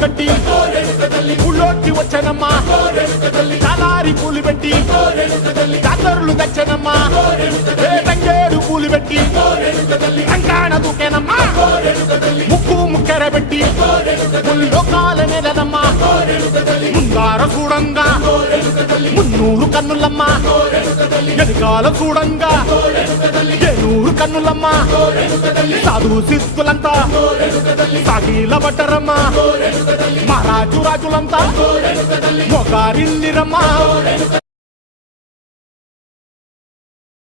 కట్టి ఊళ్ళోకి వచ్చానమ్మా చాలారి పూలు పెట్టి జాతరలు తెచ్చానమ్మా తంగేడు పూలు పెట్టి రంగాణ దూకేనమ్మా ముక్కు ముక్కెర పెట్టి ముల్లోకాల నెలనమ్మా ముందార చూడంగా మున్నూరు కన్నులమ్మా ఎనకాల చూడంగా ఏనూరు కన్నులమ్మా సాధు సిద్ధులంతా సాగిల పట్టరమ్మా మహారాజు రాజులంతా మొగారిల్లిరమ్మా